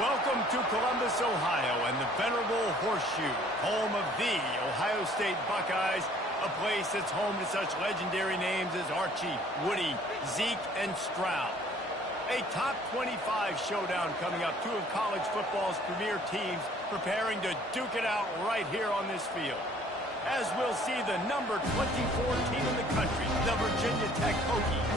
Welcome to Columbus, Ohio, and the venerable Horseshoe, home of the Ohio State Buckeyes, a place that's home to such legendary names as Archie, Woody, Zeke, and Stroud. A top 25 showdown coming up, two of college football's premier teams preparing to duke it out right here on this field. As we'll see the number 24 team in the country, the Virginia Tech Hokies,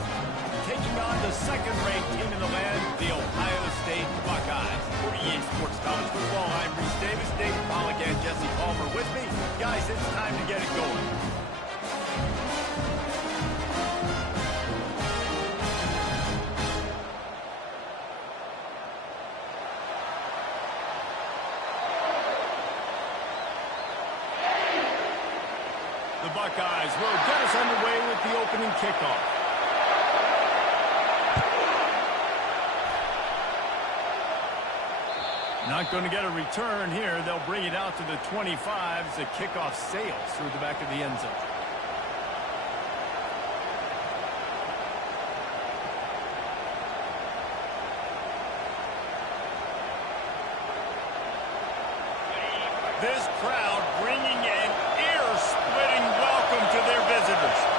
taking on the second-ranked team in the land, the Ohio State Buckeyes. For EA Sports College Football, I'm Reese Davis, David Pollack, and Jesse Palmer with me. Guys, it's time to get it going. The Buckeyes will get us underway with the opening kickoff. Not going to get a return here. They'll bring it out to the 25 as the kickoff sails through the back of the end zone. This crowd bringing an ear-splitting welcome to their visitors.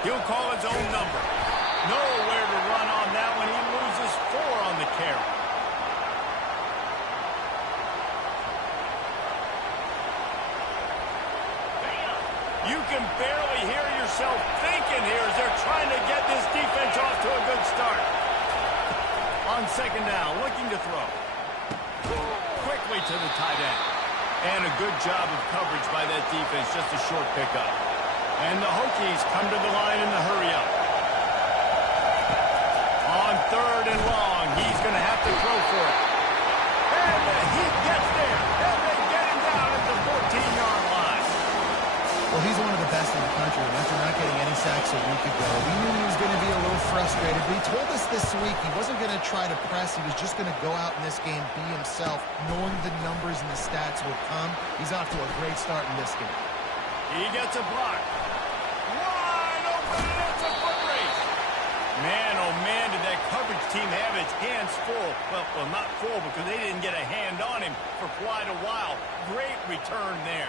He'll call his own number. Nowhere to run on that one. He loses 4 on the carry. You can barely hear yourself thinking here as they're trying to get this defense off to a good start. On second down, looking to throw. Quickly to the tight end. And a good job of coverage by that defense. Just a short pickup. And the Hokies come to the line in the hurry-up. On third and long, he's going to have to throw for it. And he gets there. And they get him down at the 14-yard line. Well, he's one of the best in the country. And after not getting any sacks a week ago, we knew he was going to be a little frustrated. But he told us this week he wasn't going to try to press. He was just going to go out in this game, be himself, knowing the numbers and the stats would come. He's off to a great start in this game. He gets a block. Wide open, and it's a foot race. Man, oh man, did that coverage team have its hands full. Well, not full because they didn't get a hand on him for quite a while. Great return there.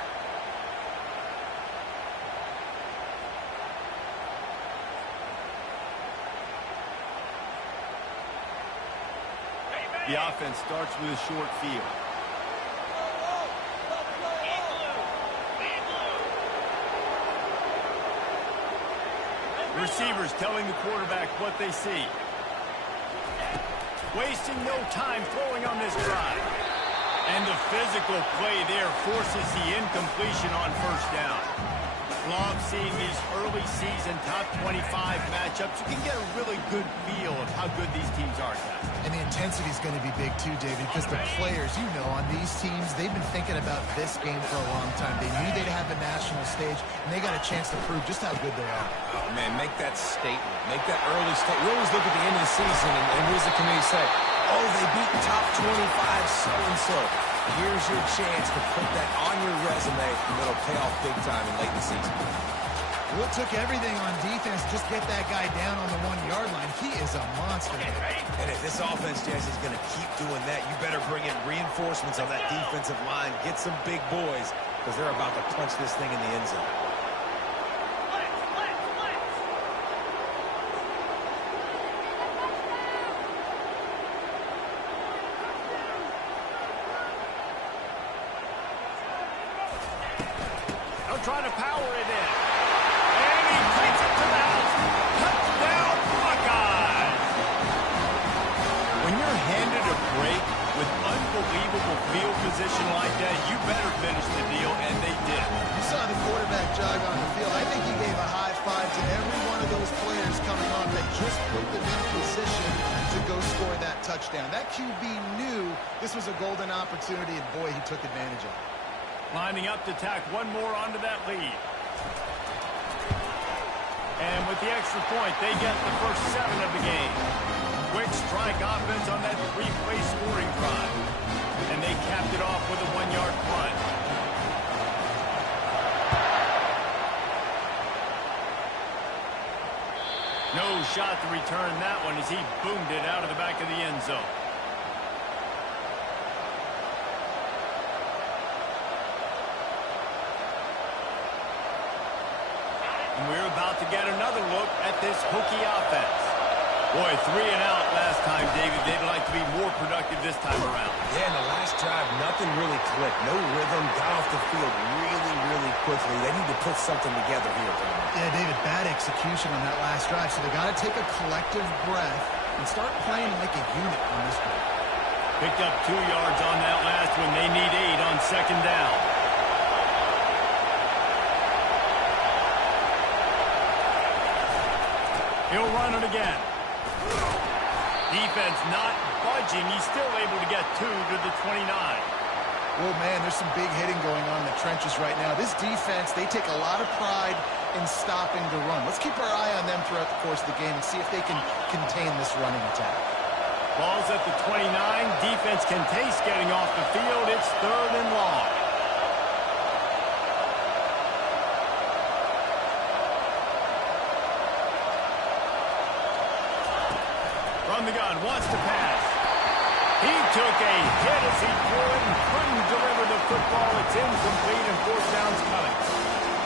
The offense starts with a short field. Receivers telling the quarterback what they see. Wasting no time throwing on this drive. And the physical play there forces the incompletion on first down. Love seeing these early season top 25 matchups. You can get a really good feel of how good these teams are, guys. And the intensity is going to be big too, David, because the players, you know, on these teams, they've been thinking about this game for a long time. They knew they'd have the national stage, and they got a chance to prove just how good they are. Oh, man, make that statement. Make that early statement. We always look at the end of the season, and what does the committee say? Oh, they beat top 25 so-and-so. Here's your chance to put that on your resume, and it'll pay off big time in late in the season. Well, it took everything on defense just get that guy down on the 1-yard line. He is a monster. And if this offense, Jess, is going to keep doing that, you better bring in reinforcements on that defensive line. Get some big boys, because they're about to punch this thing in the end zone. Trying to power it in. And he takes it to the house. Touchdown, Buckeyes! When you're handed a break with unbelievable field position like that, you better finish the deal, and they did. You saw the quarterback jog on the field. I think he gave a high five to every one of those players coming on that just put them in position to go score that touchdown. That QB knew this was a golden opportunity, and boy, he took advantage of it. Lining up to tack one more onto that lead. And with the extra point, they get the first 7 of the game. Quick strike offense on that 3-play scoring drive. And they capped it off with a 1-yard punt. No shot to return that one as he boomed it out of the back of the end zone. And we're about to get another look at this Hokie offense. Boy, 3 and out last time, David. They'd like to be more productive this time around. Yeah, in the last drive, nothing really clicked. No rhythm, got off the field really quickly. They need to put something together here. Yeah, David, bad execution on that last drive, so they got to take a collective breath and start playing like a unit on this one. Picked up 2 yards on that last one. They need 8 on second down. He'll run it again. Defense not budging. He's still able to get 2 to the 29. Oh, man, there's some big hitting going on in the trenches right now. This defense, they take a lot of pride in stopping the run. Let's keep our eye on them throughout the course of the game and see if they can contain this running attack. Ball's at the 29. Defense can taste getting off the field. It's 3rd and long. From the gun, wants to pass. He took a hit as he threw it and couldn't deliver the football. It's incomplete and 4th down's coming.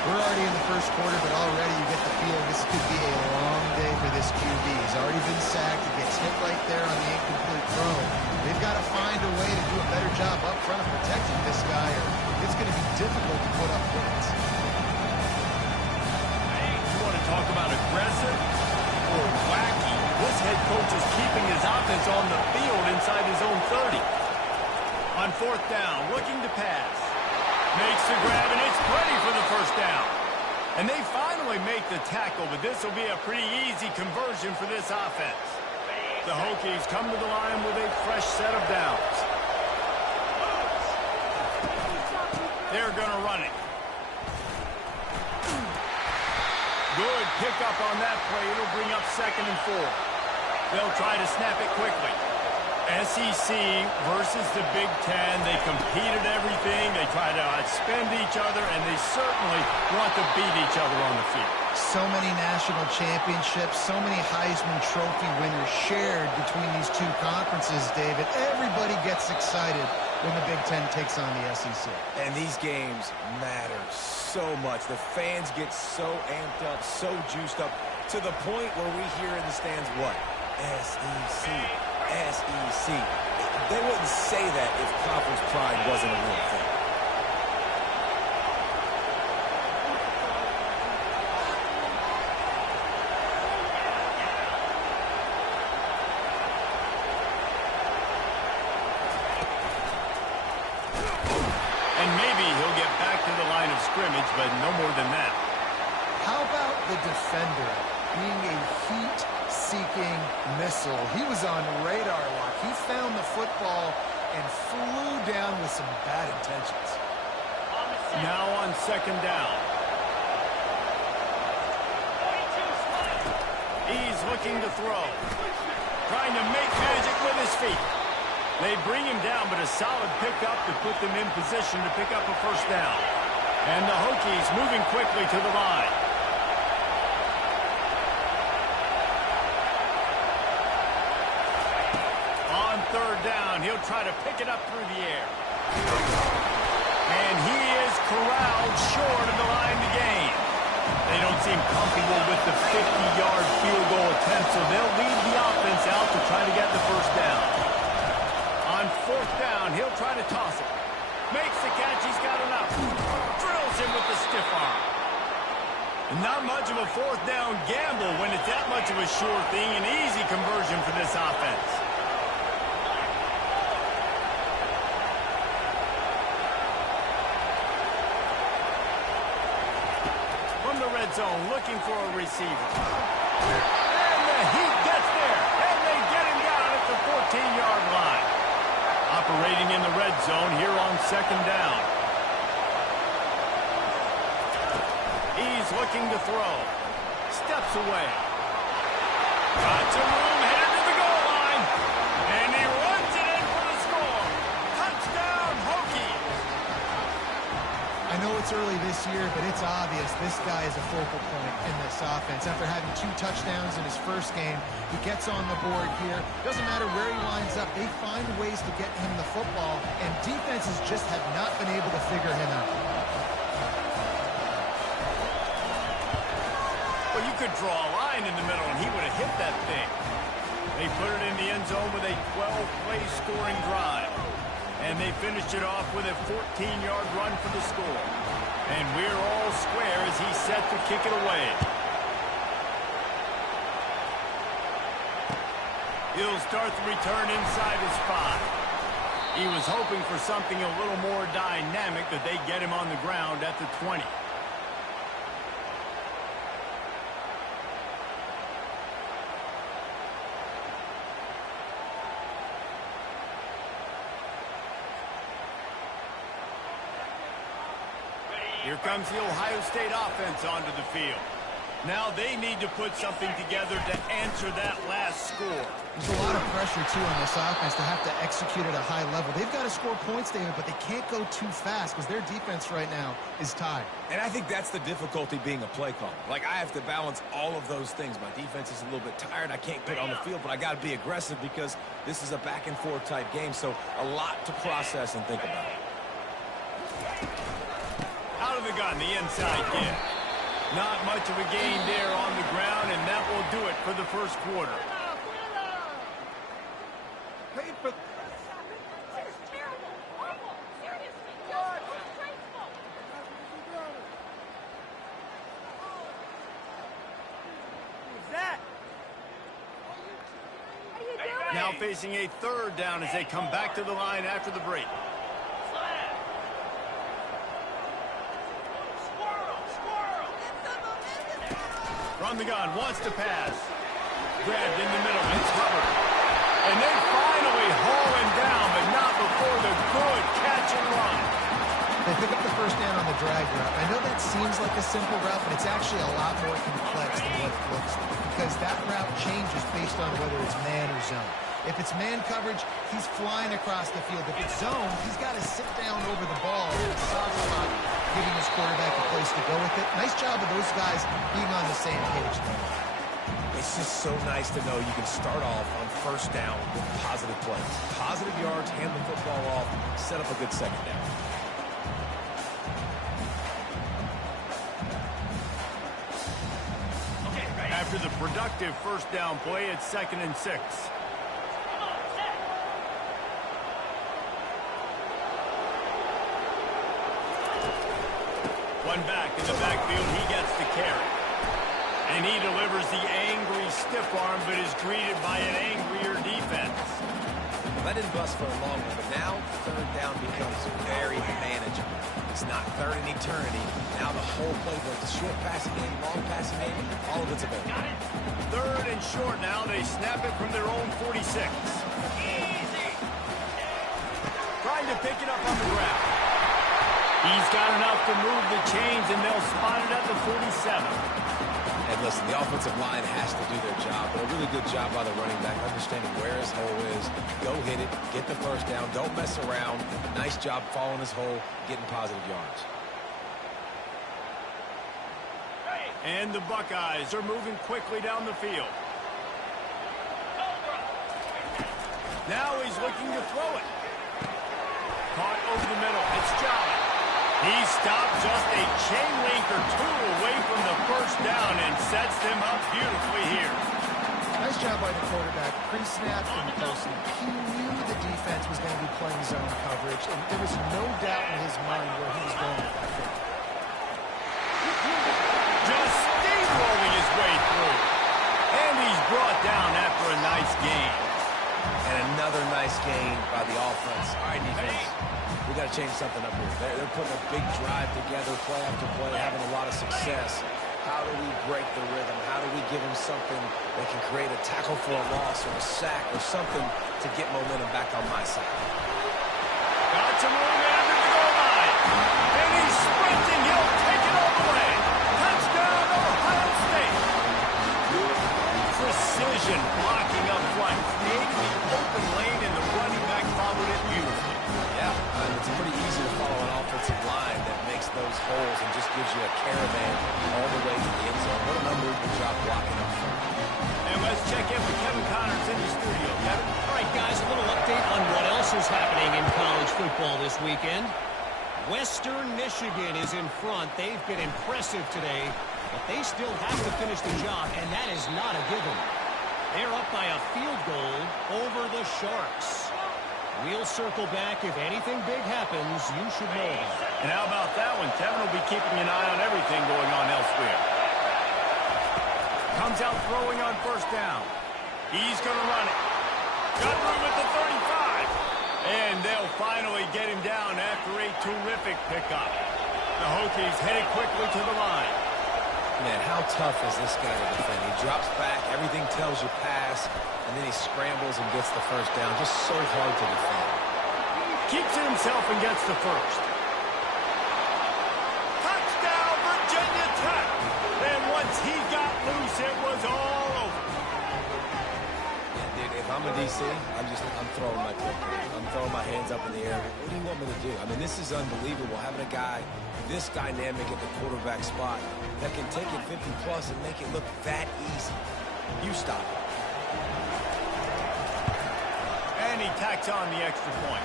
We're already in the first quarter, but already you get the feeling this could be a long day for this QB. He's already been sacked. He gets hit right there on the incomplete throw. They've got to find a way to do a better job up front of protecting this guy, or it's going to be difficult to put up points. Hey, you want to talk about aggressive or wacky? This head coach is keeping his offense on the field inside his own 30. On 4th down, looking to pass. Makes the grab, and it's plenty for the 1st down. And they finally make the tackle, but this will be a pretty easy conversion for this offense. The Hokies come to the line with a fresh set of downs. They're going to run it. Good pickup on that play. It'll bring up 2nd and 4. They'll try to snap it quickly. SEC versus the Big Ten. They compete at everything. They try to outspend each other, and they certainly want to beat each other on the field. So many national championships, so many Heisman Trophy winners shared between these two conferences, David. Everybody gets excited when the Big Ten takes on the SEC. And these games matter so much. The fans get so amped up, so juiced up, to the point where we hear in the stands what? SEC. SEC. They wouldn't say that if conference pride wasn't a real thing. And maybe he'll get back to the line of scrimmage, but no more than that. How about the defender being a heat-seeking missile? He was on radar lock. He found the football and flew down with some bad intentions. Now on 2nd down. He's looking to throw. Trying to make magic with his feet. They bring him down, but a solid pickup to put them in position to pick up a 1st down. And the Hokies moving quickly to the line. On 3rd down, he'll try to pick it up through the air. And he is corralled short of the line to gain. They don't seem comfortable with the 50-yard field goal attempt, so they'll lead the offense out to try to get the 1st down. On 4th down, he'll try to toss it. Makes the catch, he's got enough. Drills him with the stiff arm. Not much of a 4th down gamble when it's that much of a sure thing. An easy conversion for this offense. From the red zone, looking for a receiver. And the heat gets there. And they get him down at the 14-yard line. Operating in the red zone here on 2nd down. He's looking to throw. Steps away. Got some room, headed to the goal line. And he runs it in for the score. Touchdown, Hokies. I know it's early this year, but it's obvious this guy is a focal point in this offense. After having 2 touchdowns in his first game, he gets on the board here. Doesn't matter where he lines up, they find ways to get him the football, and defenses just have not been able to figure him out. Well, you could draw a line in the middle, and he would have hit that thing. They put it in the end zone with a 12-play scoring drive. And they finished it off with a 14-yard run for the score. And we're all square as he's set to kick it away. He'll start the return inside his 5. He was hoping for something a little more dynamic, that they get him on the ground at the 20. Here comes the Ohio State offense onto the field. Now they need to put something together to answer that last score. There's a lot of pressure, too, on this offense to have to execute at a high level. They've got to score points, David, but they can't go too fast because their defense right now is tied. And I think that's the difficulty being a play caller. Like, I have to balance all of those things. My defense is a little bit tired. I can't put on the field, but I got to be aggressive because this is a back-and-forth type game, so a lot to process and think about. Out of the gun, the inside give. Not much of a gain there on the ground, and that will do it for the first quarter. Now facing a 3rd down as they come back to the line after the break. From the gun, wants to pass. Grabbed in the middle, it's Hubbard. And they finally haul him down, but not before the good catch and run. They pick up the first down on the drag route. I know that seems like a simple route, but it's actually a lot more complex than what it looks like, because that route changes based on whether it's man or zone. If it's man coverage, he's flying across the field. If it's zone, he's got to sit down over the ball in a soft spot, giving his quarterback a place to go with it. Nice job of those guys being on the same page there. It's just so nice to know you can start off on first down with positive plays. Positive yards, hand the football off, set up a good second down. After the productive first down play, it's 2nd and 6. One back in the backfield, he gets the carry. And he delivers the angry stiff arm, but is greeted by an angrier defense. That didn't bust for a long one, but now 3rd down becomes very manageable. It's not 3rd and eternity. Now the whole playbook, the short passing game, long passing game, all of it's available. 3rd and short now. They snap it from their own 46. Easy. Trying to pick it up on the ground. He's got enough to move the chains, and they'll spot it at the 47. And listen, the offensive line has to do their job, but a really good job by the running back, understanding where his hole is. Go hit it, get the first down, don't mess around. Nice job following his hole, getting positive yards. And the Buckeyes are moving quickly down the field. Now he's looking to throw it. Caught over the middle. It's Jolly. He stopped just a chain link or 2 away from the first down and sets them up beautifully here. Nice job by the quarterback. Pre-snap and posting. He knew the defense was going to be playing zone coverage, and there was no doubt in his mind where he was going with that thing. Just steamrolling his way through. And he's brought down after a nice gain. And another nice gain by the offense. All right, defense, we got to change something up here. They're putting a big drive together, play after play, having a lot of success. How do we break the rhythm? How do we give them something that can create a tackle for a loss or a sack or something to get momentum back on my side? Got some room under the goal line. And he's sprinting. He'll take it all the way. Touchdown, Ohio State. Precision blocking up front. Creating the open lane, and the running back followed it beautifully. Yeah, and it's pretty easy to follow an offensive line that makes those holes and just gives you a caravan all the way to the end zone. What an unbelievable job blocking up front. And let's check in with Kevin Connors in the studio. Kevin? All right, guys, a little update on what else is happening in college football this weekend. Western Michigan is in front. They've been impressive today, but they still have to finish the job, and that is not a given. They're up by a field goal over the Sharks. We'll circle back. If anything big happens, you should know about it. And how about that one? Kevin will be keeping an eye on everything going on elsewhere. Comes out throwing on first down. He's going to run it. Got room at the 35. And they'll finally get him down after a terrific pickup. The Hokies headed quickly to the line. Man, how tough is this guy to defend? He drops back, everything tells you pass, and then he scrambles and gets the first down. Just so hard to defend. Keeps it himself and gets the first. Touchdown, Virginia Tech! And once he got loose, it was all over. Dude, if I'm a DC, I'm throwing my clipboard. I'm throwing my hands up in the air. What do you want me to do? I mean, this is unbelievable, having a guy this dynamic at the quarterback spot that can take it 50-plus and make it look that easy. You stop it. And he tacks on the extra point.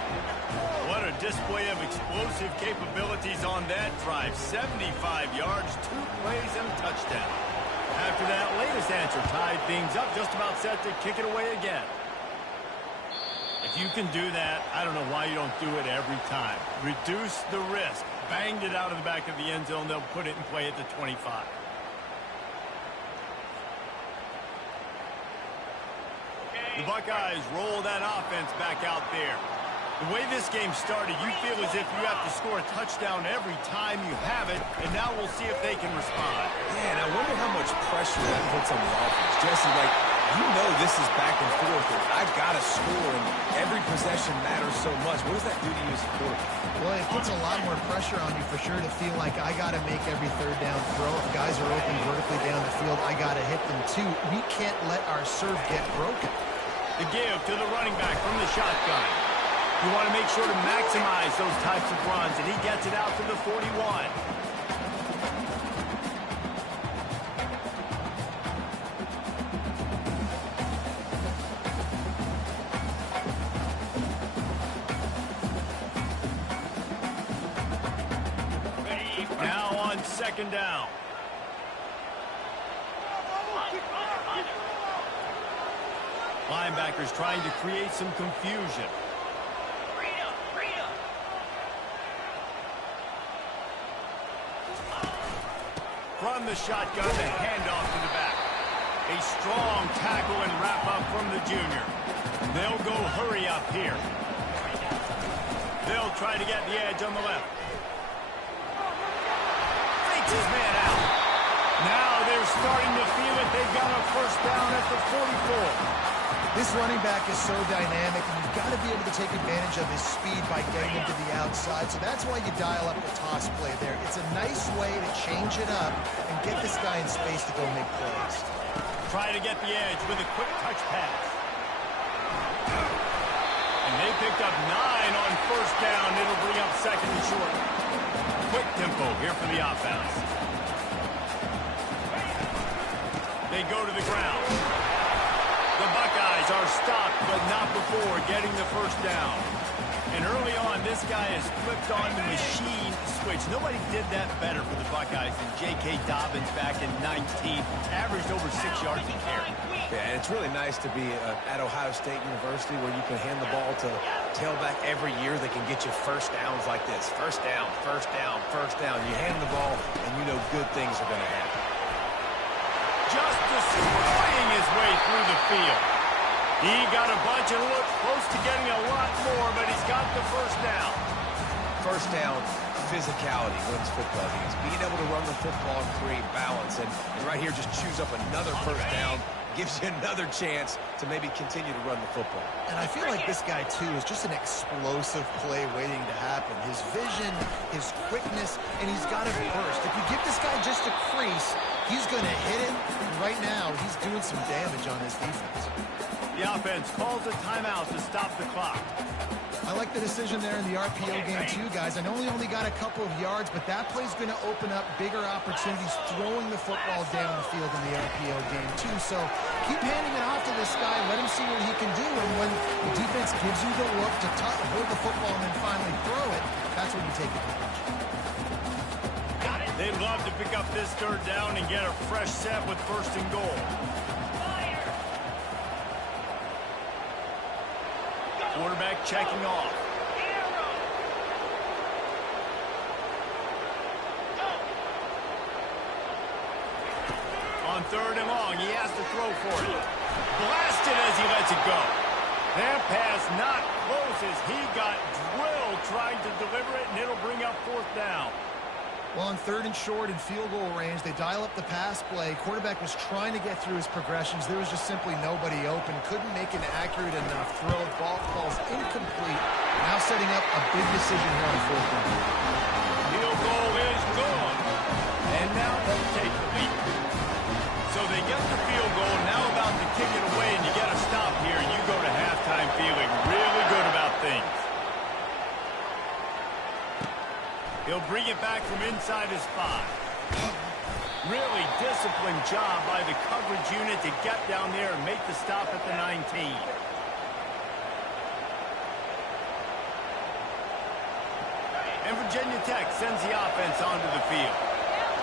What a display of explosive capabilities on that drive. 75 yards, 2 plays, and a touchdown. After that latest answer tied things up, just about set to kick it away again. If you can do that, I don't know why you don't do it every time. Reduce the risk. Banged it out of the back of the end zone. They'll put it in play at the 25. The Buckeyes roll that offense back out there. The way this game started, you feel as if you have to score a touchdown every time you have it, and now we'll see if they can respond. Yeah, and I wonder how much pressure that puts on the offense. Jesse, like, you know this is back and forth, and I've got to score, and every possession matters so much. What does that do to you as a quarterback? Well, it puts a lot more pressure on you for sure to feel like I got to make every third down throw. If guys are open vertically down the field, I got to hit them too. We can't let our serve get broken. The give to the running back from the shotgun. You want to make sure to maximize those types of runs, and he gets it out to the 41. Now on second down. Linebackers trying to create some confusion. From the shotgun, the handoff to the back. A strong tackle and wrap up from the junior. They'll go hurry up here. They'll try to get the edge on the left. Fakes his man out. Now they're starting to feel it. They've got a first down at the 44. This running back is so dynamic, and you've got to be able to take advantage of his speed by getting him to the outside. So that's why you dial up the toss play there. It's a nice way to change it up and get this guy in space to go make plays. Try to get the edge with a quick touch pass. And they picked up 9 on first down. It'll bring up second and short. Quick tempo here for the offense. They go to the ground. The Buckeyes are stopped, but not before getting the first down. And early on, this guy has flipped on the machine switch. Nobody did that better for the Buckeyes than J.K. Dobbins back in 19. Averaged over 6 yards a carry. Yeah, and it's really nice to be at Ohio State University where you can hand the ball to tailback every year. They can get you first downs like this. First down, first down, first down. You hand the ball, and you know good things are going to happen. Just destroying his way through the field. He got a bunch and looked close to getting a lot more, but he's got the first down. First down, physicality wins football games. Being able to run the football and create balance. And right here, just choose up another first down. Gives you another chance to maybe continue to run the football. And I feel like this guy, too, is just an explosive play waiting to happen. His vision, his quickness, and he's got to burst. If you give this guy just a crease, he's going to hit it. And right now, he's doing some damage on his defense. The offense calls a timeout to stop the clock. I like the decision there in the RPO game too, guys. I know he only got a couple of yards, but that play's going to open up bigger opportunities throwing the football down the field in the RPO game too. So keep handing it off to this guy. Let him see what he can do. And when the defense gives you the look to hold the football and then finally throw it, that's when you take advantage. They'd love to pick up this third down and get a fresh set with first and goal. Quarterback checking off. On third and long, he has to throw for it. Blasted as he lets it go. That pass not close as he got drilled trying to deliver it, and it'll bring up fourth down. Well, on third and short in field goal range, they dial up the pass play. Quarterback was trying to get through his progressions. There was just simply nobody open. Couldn't make an accurate enough throw. Ball falls incomplete. Now setting up a big decision here on fourth down. Field goal is good. And now they take the lead. So they get the field goal, now about to kick it away, and you get a stop here. You go to halftime feeling really good about things. He'll bring it back from inside his 5. Really disciplined job by the coverage unit to get down there and make the stop at the 19. And Virginia Tech sends the offense onto the field.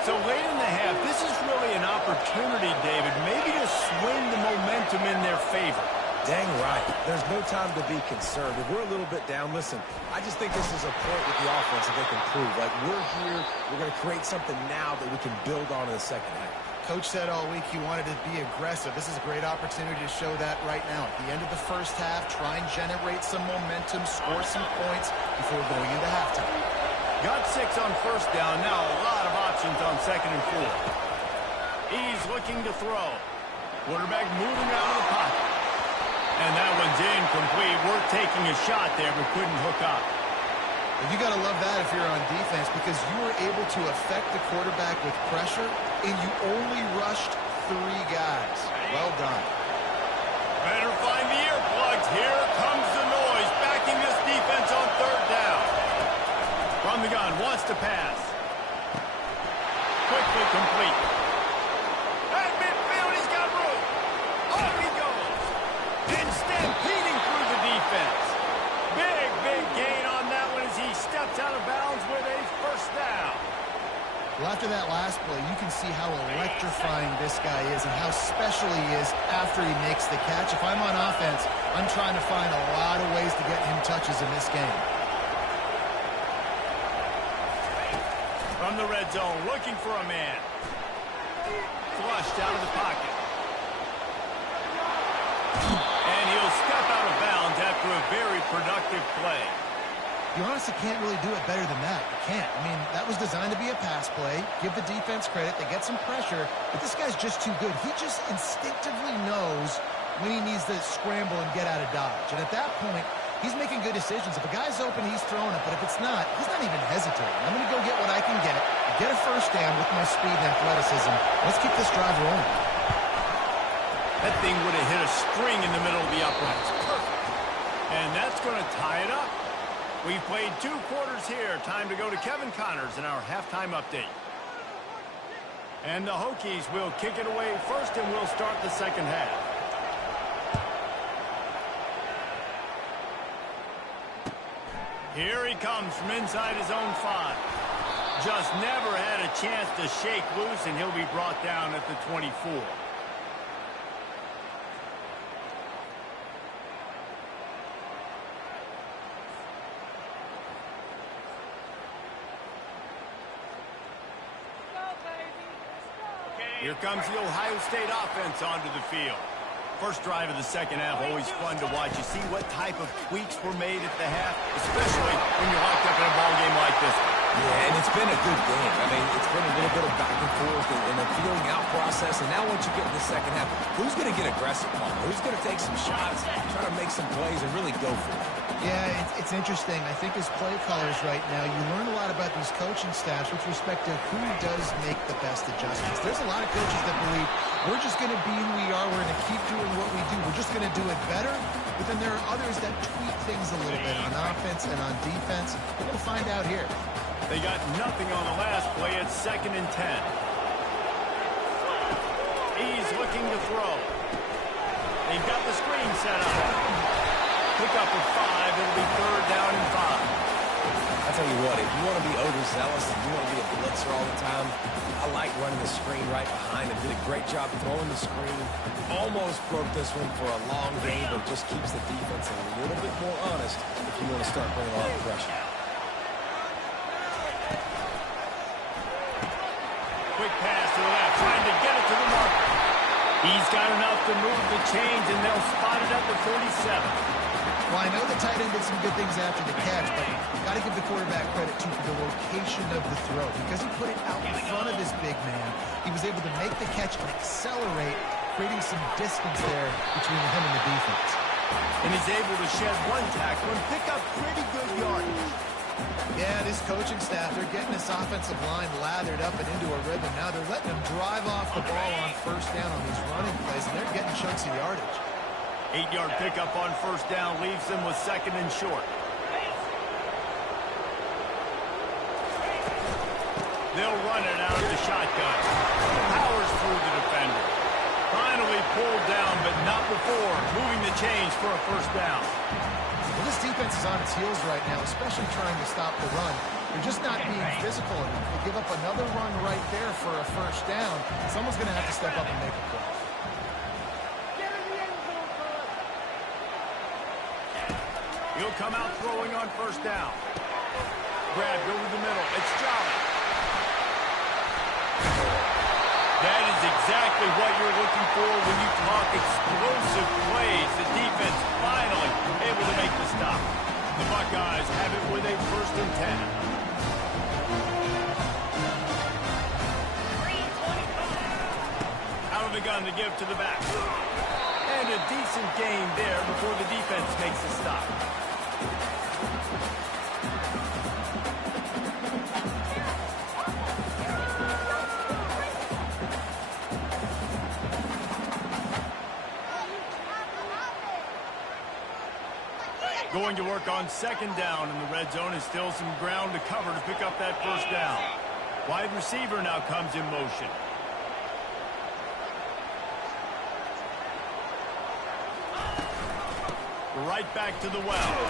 So late in the half, this is really an opportunity, David, maybe to swing the momentum in their favor. Dang right. There's no time to be concerned. If we're a little bit down, listen, I just think this is a point with the offense that they can prove. Like, we're here, we're going to create something now that we can build on in the second half. Coach said all week he wanted to be aggressive. This is a great opportunity to show that right now. At the end of the first half, try and generate some momentum, score some points before going into halftime. Got 6 on first down. Now a lot of options on second and 4. He's looking to throw. Quarterback moving out of the pocket. And that one's incomplete. We're taking a shot there, but couldn't hook up. Well, you got to love that if you're on defense, because you were able to affect the quarterback with pressure, and you only rushed 3 guys. Well done. Better find the earplugs. Here comes the noise, backing this defense on third down. From the gun, wants to pass. Quickly complete. At midfield, he's got room. Off he goes. And stampeding through the defense. Big gain on that one as he steps out of bounds with a first down. Well, after that last play, you can see how electrifying this guy is and how special he is after he makes the catch. If I'm on offense, I'm trying to find a lot of ways to get him touches in this game. From the red zone, looking for a man. Flushed out of the pocket. And he'll step out of bounds after a very productive play. You honestly can't really do it better than that. You can't. I mean, that was designed to be a pass play. Give the defense credit. They get some pressure, but this guy's just too good. He just instinctively knows when he needs to scramble and get out of dodge. And at that point, he's making good decisions. If a guy's open, he's throwing it. But if it's not, he's not even hesitating. I'm going to go get what I can get a first down with my speed and athleticism. Let's keep this drive rolling. That thing would have hit a string in the middle of the uprights. Perfect. And that's going to tie it up. We've played 2 quarters here. Time to go to Kevin Connors in our halftime update. And the Hokies will kick it away first, and we'll start the second half. Here he comes from inside his own 5. Just never had a chance to shake loose, and he'll be brought down at the 24. Here comes the Ohio State offense onto the field. First drive of the second half, always fun to watch. You see what type of tweaks were made at the half, especially when you're locked up in a ball game like this one. Yeah, and it's been a good game. I mean, it's been a little bit of back and forth and a feeling out process. And now once you get in the second half, who's going to get aggressive, Paul? Who's going to take some shots, try to make some plays, and really go for it? Yeah, it's interesting. I think as play callers right now, you learn a lot about these coaching staffs with respect to who does make the best adjustments. There's a lot of coaches that believe we're just going to be who we are. We're going to keep doing what we do. We're just going to do it better. But then there are others that tweak things a little bit on offense and on defense? We'll find out here. They got nothing on the last play. It's 2nd and 10. He's looking to throw. They've got the screen set up. Pick up at 5. It'll be 3rd down and 5. I tell you what, if you want to be overzealous and you want to be a blitzer all the time, I like running the screen right behind him. Did a great job throwing the screen. Almost broke this one for a long game, but just keeps the defense a little bit more honest if you want to start bringing a lot of pressure. Quick pass to the left, trying to get it to the marker. He's got enough to move the chains, and they'll spot it at the 47. Well, I know the tight end did some good things after the catch, but got to give the quarterback credit, too, for the location of the throw. Because he put it out in front of his big man, he was able to make the catch and accelerate, creating some distance there between him and the defense. And he's able to shed one tackle and pick up pretty good yardage. Yeah, this coaching staff, they're getting this offensive line lathered up and into a rhythm. Now they're letting them drive off the ball on 1st down on these running plays, and they're getting chunks of yardage. 8-yard pickup on 1st down leaves them with 2nd and short. They'll run it out of the shotgun. Powers through the defender. Finally pulled down, but not before moving the chains for a 1st down. Well, this defense is on its heels right now, especially trying to stop the run. They're just not being physical, and if they give up another run right there for a 1st down, someone's going to have to step up and make a play. He'll come out throwing on 1st down. Grabbed over the middle. It's Jolly. That is exactly what you're looking for when you talk explosive plays. The defense finally able to make the stop. The Buckeyes have it with a 1st and 10. Out of the gun to give to the back. And a decent gain there before the defense makes the stop. Going to work on 2nd down in the red zone, and still some ground to cover to pick up that 1st down. Wide receiver now comes in motion. Right back to the well.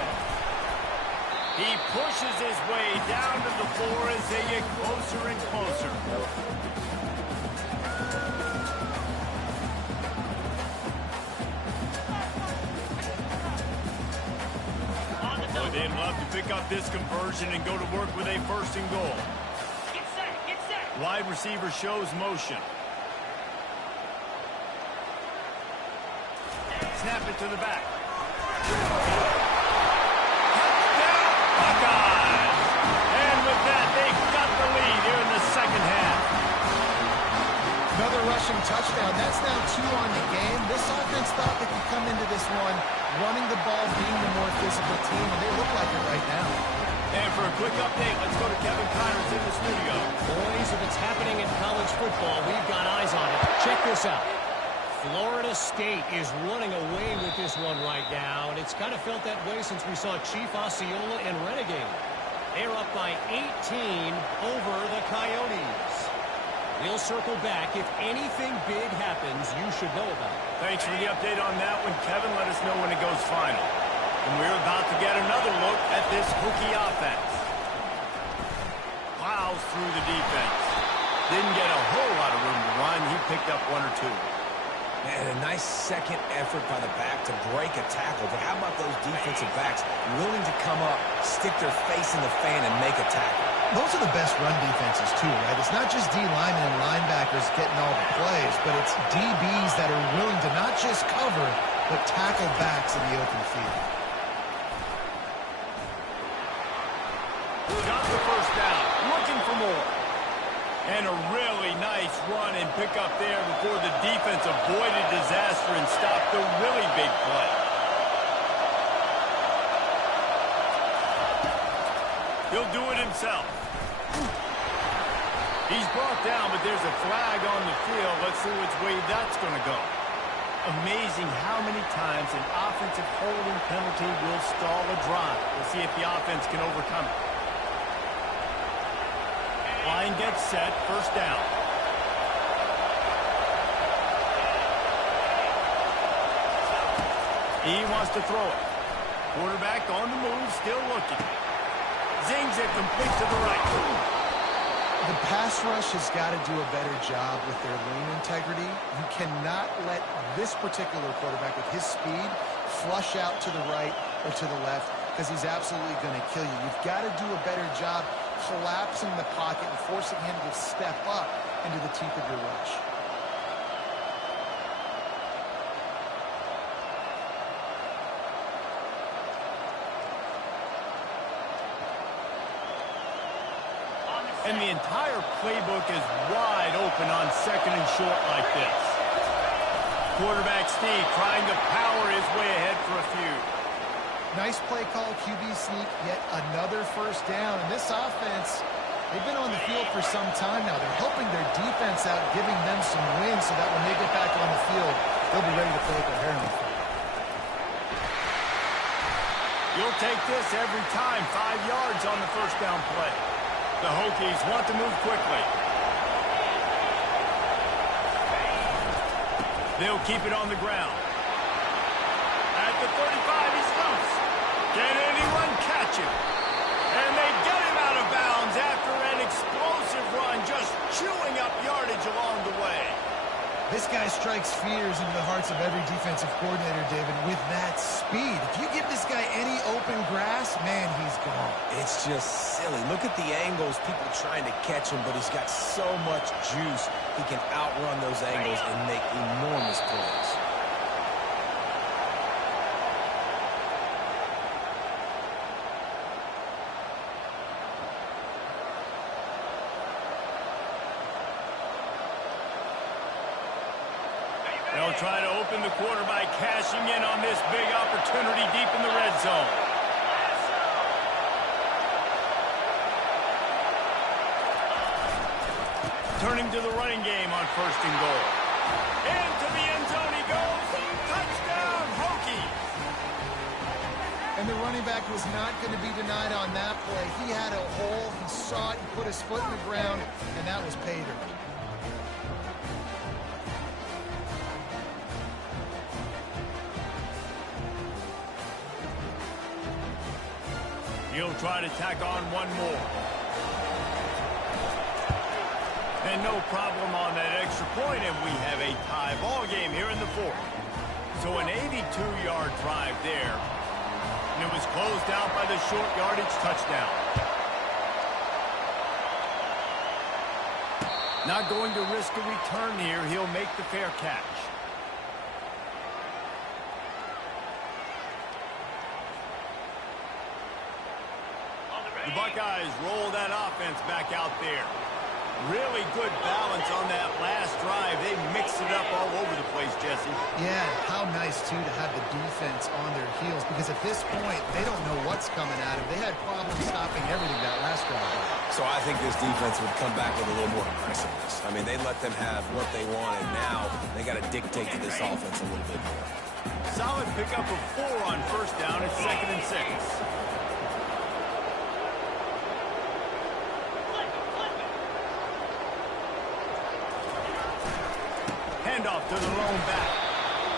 He pushes his way down to the floor as they get closer and closer. Boy, they'd love to pick up this conversion and go to work with a 1st and goal. Get set. Wide receiver shows motion. Snap it to the back. Touchdown, Buckeyes! And with that, they've got the lead here in the 2nd half. Another rushing touchdown. That's now 2 on the game. This offense thought they could come into this one running the ball, being the more physical team, and they look like it right now. And for a quick update, let's go to Kevin Connors in the studio. Boys, if it's happening in college football, we've got eyes on it. Check this out. Florida State is running away with this one right now, and it's kind of felt that way since we saw Chief Osceola and Renegade. They're up by 18 over the Coyotes. We'll circle back. If anything big happens, you should know about it. Thanks for the update on that one, Kevin. Let us know when it goes final. And we're about to get another look at this Hokie offense. Plows through the defense. Didn't get a whole lot of room to run. He picked up 1 or 2. And a nice second effort by the back to break a tackle. But how about those defensive backs willing to come up, stick their face in the fan, and make a tackle? Those are the best run defenses, too, right? It's not just D linemen and linebackers getting all the plays, but it's DBs that are willing to not just cover, but tackle backs in the open field. Got the 1st down. Looking for more. And a really nice run and pick up there before the defense avoided disaster and stopped the really big play. He'll do it himself. He's brought down, but there's a flag on the field. Let's see which way that's going to go. Amazing how many times an offensive holding penalty will stall a drive. We'll see if the offense can overcome it. Line gets set, first down. He wants to throw it. Quarterback on the move, still looking. Zings it complete to the right. The pass rush has got to do a better job with their lane integrity. You cannot let this particular quarterback with his speed flush out to the right or to the left because he's absolutely going to kill you. You've got to do a better job collapsing the pocket and forcing him to step up into the teeth of your rush. And the entire playbook is wide open on second and short like this. Quarterback Steve trying to power his way ahead for a few. Nice play call, QB sneak, yet another first down. And this offense, they've been on the field for some time now. They're helping their defense out, giving them some wins so that when they get back on the field, they'll be ready to play with their hair on fire. You'll take this every time. 5 yards on the first down play. The Hokies want to move quickly. They'll keep it on the ground. At the 35, he's loose. Can anyone catch him? And they get him out of bounds after an explosive run, just chewing up yardage along the way. This guy strikes fears into the hearts of every defensive coordinator, David, with that speed. If you give this guy any open grass, man, he's gone. It's just silly. Look at the angles, people trying to catch him, but he's got so much juice. He can outrun those angles and make enormous plays. They'll try to open the quarter by cashing in on this big opportunity deep in the red zone. Turning to the running game on first and goal. Into the end zone he goes. Touchdown, Hokies. And the running back was not going to be denied on that play. He had a hole. He saw it. He put his foot in the ground, and that was pay dirt. He'll try to tack on one more. And no problem on that extra point, and we have a tie ball game here in the fourth. So an 82-yard drive there. And it was closed out by the short yardage touchdown. Not going to risk a return here. He'll make the fair catch. The Buckeyes roll that offense back out there. Really good balance on that last drive. They mixed it up all over the place, Jesse. Yeah, how nice, too, to have the defense on their heels, because at this point, they don't know what's coming at them. They had problems stopping everything that last drive. So I think this defense would come back with a little more aggressiveness. I mean, they let them have what they want, and now they got to dictate to this offense a little bit more. Solid pickup of 4 on first down. It's 2nd and 6. Handoff to the lone back.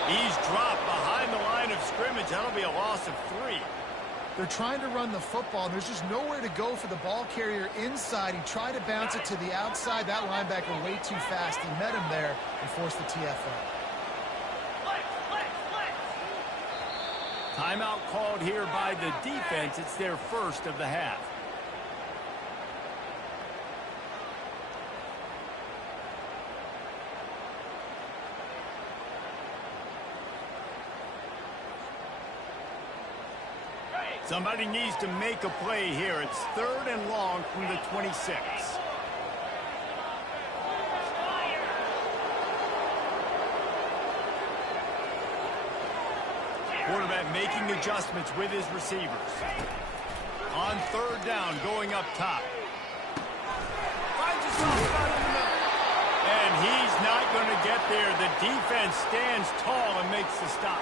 He's dropped behind the line of scrimmage. That'll be a loss of 3. They're trying to run the football, and there's just nowhere to go for the ball carrier inside. He tried to bounce it to the outside. That linebacker way too fast. He met him there and forced the TFL. Timeout called here by the defense. It's their first of the half. Somebody needs to make a play here. It's 3rd and long from the 26. Quarterback making adjustments with his receivers. On 3rd down, going up top. Finds his spot in the middle. And he's not going to get there. The defense stands tall and makes the stop.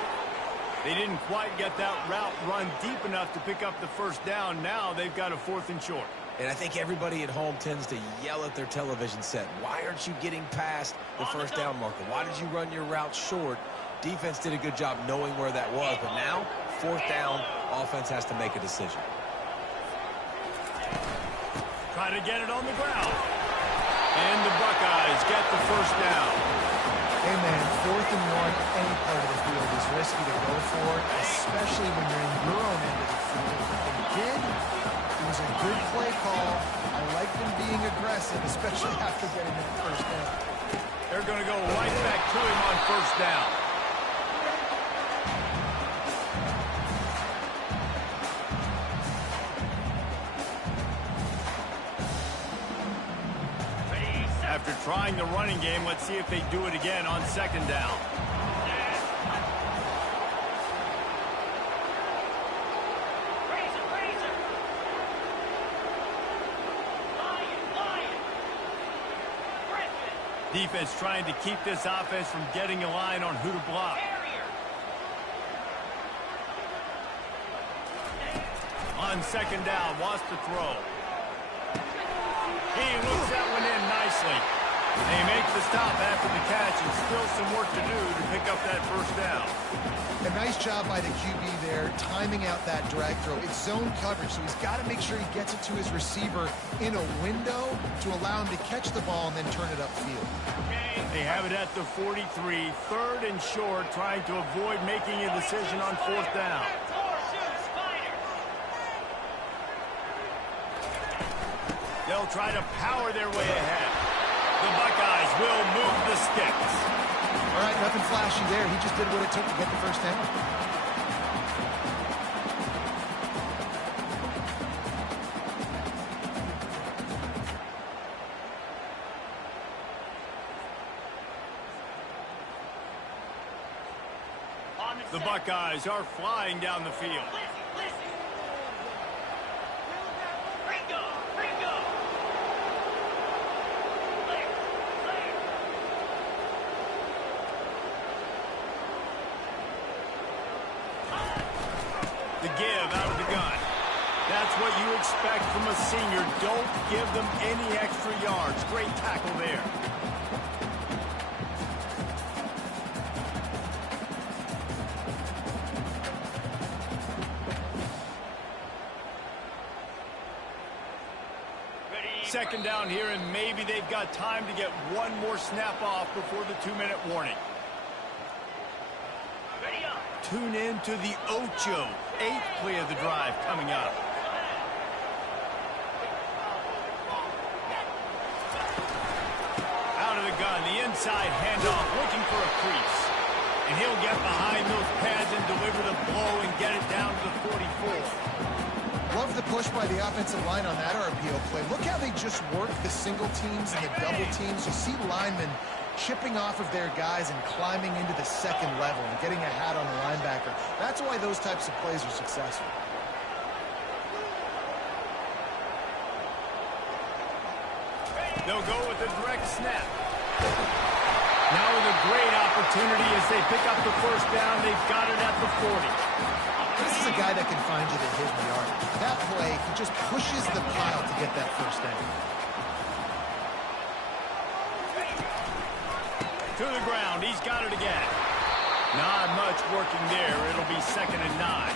They didn't quite get that route run deep enough to pick up the first down. Now they've got a 4th and short. And I think everybody at home tends to yell at their television set. Why aren't you getting past the first down marker? Why did you run your route short? Defense did a good job knowing where that was. But now, 4th down, offense has to make a decision. Try to get it on the ground. And the Buckeyes get the first down. Hey, man, 4th and 1, any part of the field is risky to go for, especially when you're in your own end of the field. They did. It was a good play call. I like them being aggressive, especially after getting that first down. They're going to go right back to him on first down. After trying the running game, let's see if they do it again on 2nd down. Defense trying to keep this offense from getting a line on who to block. On 2nd down, wants to throw. He looks that one in nicely. They make the stop after the catch, and still some work to do to pick up that first down. A nice job by the QB there, timing out that drag throw. It's zone coverage, so he's got to make sure he gets it to his receiver in a window to allow him to catch the ball and then turn it upfield. They have it at the 43, 3rd and short, trying to avoid making a decision on 4th down. They'll try to power their way ahead. The Buckeyes will move the sticks. All right, nothing flashy there. He just did what it took to get the first down. The Buckeyes are flying down the field. The give out of the gun. That's what you expect from a senior. Don't give them any extra yards. Great tackle there. Second down here, and maybe they've got time to get one more snap off before the 2-minute warning. Tune in to the Ocho, 8th play of the drive coming up. Out of the gun, the inside handoff, looking for a crease. And he'll get behind those pads and deliver the blow and get it down to the 44. Love the push by the offensive line on that RPO play. Look how they just work the single teams and the double teams. You see linemen chipping off of their guys and climbing into the 2nd level and getting a hat on the linebacker. That's why those types of plays are successful. They'll go with a direct snap. Now with a great opportunity as they pick up the first down. They've got it at the 40. This is a guy that can find you the hidden yard. That play, he just pushes the pile to get that first down. To the ground, he's got it again. Not much working there. It'll be 2nd and 9.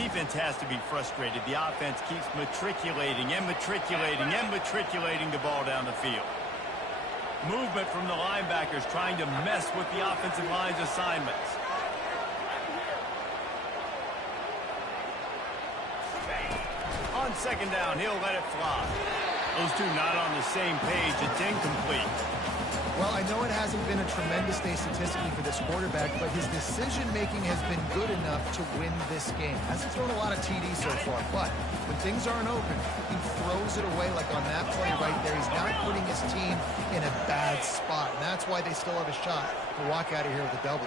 Defense has to be frustrated. The offense keeps matriculating and matriculating and matriculating the ball down the field. Movement from the linebackers trying to mess with the offensive line's assignments. On 2nd down, he'll let it fly. Those two not on the same page. It's incomplete. Well, I know it hasn't been a tremendous day statistically for this quarterback, but his decision-making has been good enough to win this game. Hasn't thrown a lot of TDs so far, but when things aren't open, he throws it away like on that play right there. He's not putting his team in a bad spot, and that's why they still have a shot to walk out of here with a W.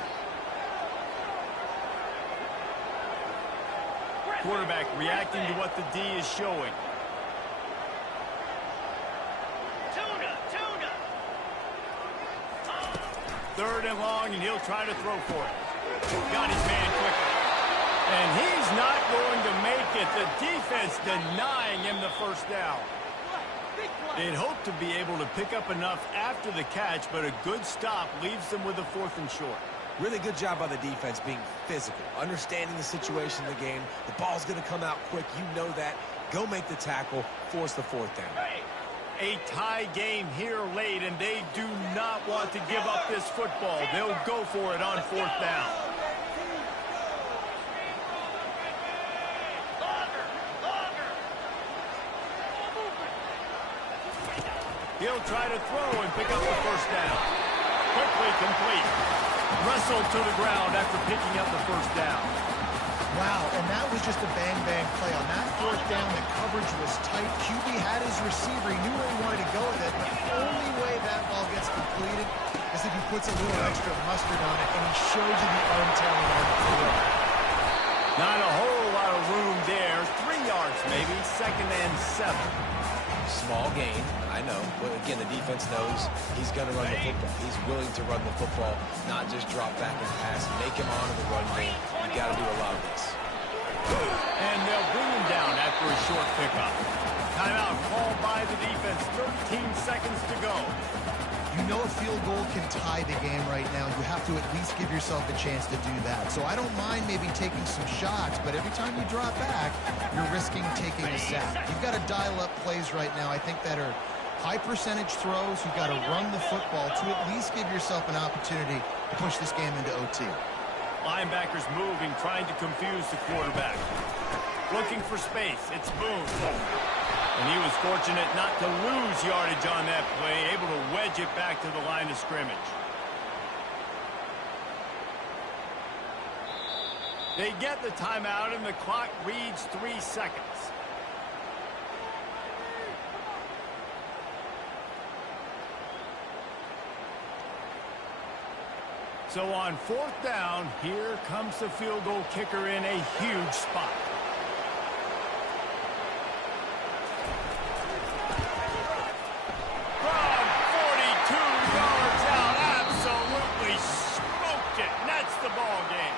quarterback reacting to what the D is showing. Third and long, and he'll try to throw for it. Got his man quickly. And he's not going to make it. The defense denying him the first down. They'd hope to be able to pick up enough after the catch, but a good stop leaves them with a 4th and short. Really good job by the defense being physical, understanding the situation of the game. The ball's going to come out quick. You know that. Go make the tackle, force the 4th down. A tie game here late, and they do not want to give up this football. They'll go for it on 4th down. He'll try to throw and pick up the first down. Quickly complete. Wrestled to the ground after picking up the first down. Wow, and that was just a bang-bang play. On that 4th down, the coverage was tight. QB had his receiver. He knew where he wanted to go with it, but the only way that ball gets completed is if he puts a little extra mustard on it, and he shows you the arm talent on the field. Not a whole lot of room there. 3 yards maybe, 2nd and 7. Small gain, I know. But again, the defense knows he's going to run the football. He's willing to run the football, not just drop back and pass. Make him honor the run game. You got to do a lot of this. And they'll bring him down after a short pickup. Timeout called by the defense. 13 seconds to go. You know a field goal can tie the game right now. You have to at least give yourself a chance to do that. So I don't mind maybe taking some shots, but every time you drop back, you're risking taking a sack. You've got to dial up plays right now, I think, that are high percentage throws. You've got to run the football to at least give yourself an opportunity to push this game into OT. Linebackers moving, trying to confuse the quarterback. Looking for space. It's Boone. And he was fortunate not to lose yardage on that play, able to wedge it back to the line of scrimmage. They get the timeout, and the clock reads 3 seconds. So on 4th down, here comes the field goal kicker in a huge spot. From 42 yards out, absolutely smoked it. And that's the ball game.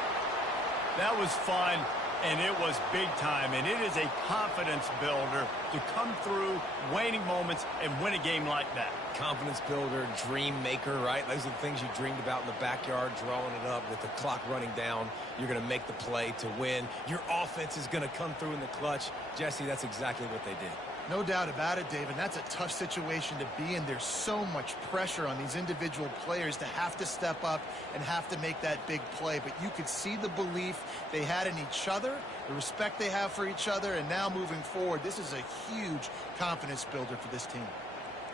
That was fun, and it was big time, and it is a confidence builder to come through waning moments and win a game like that. Confidence builder, dream maker, right? Those are the things you dreamed about in the backyard, drawing it up with the clock running down. You're going to make the play to win. Your offense is going to come through in the clutch. Jesse, that's exactly what they did. No doubt about it, Dave, and that's a tough situation to be in. There's so much pressure on these individual players to have to step up and have to make that big play. But you could see the belief they had in each other, the respect they have for each other, and now moving forward, this is a huge confidence builder for this team.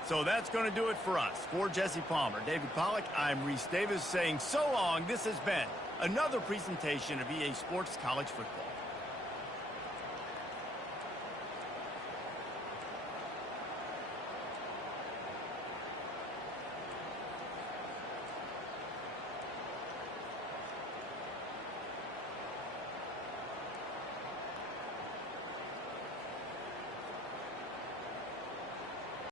So that's going to do it for us. For Jesse Palmer, David Pollack, I'm Reese Davis saying so long. This has been another presentation of EA Sports College Football.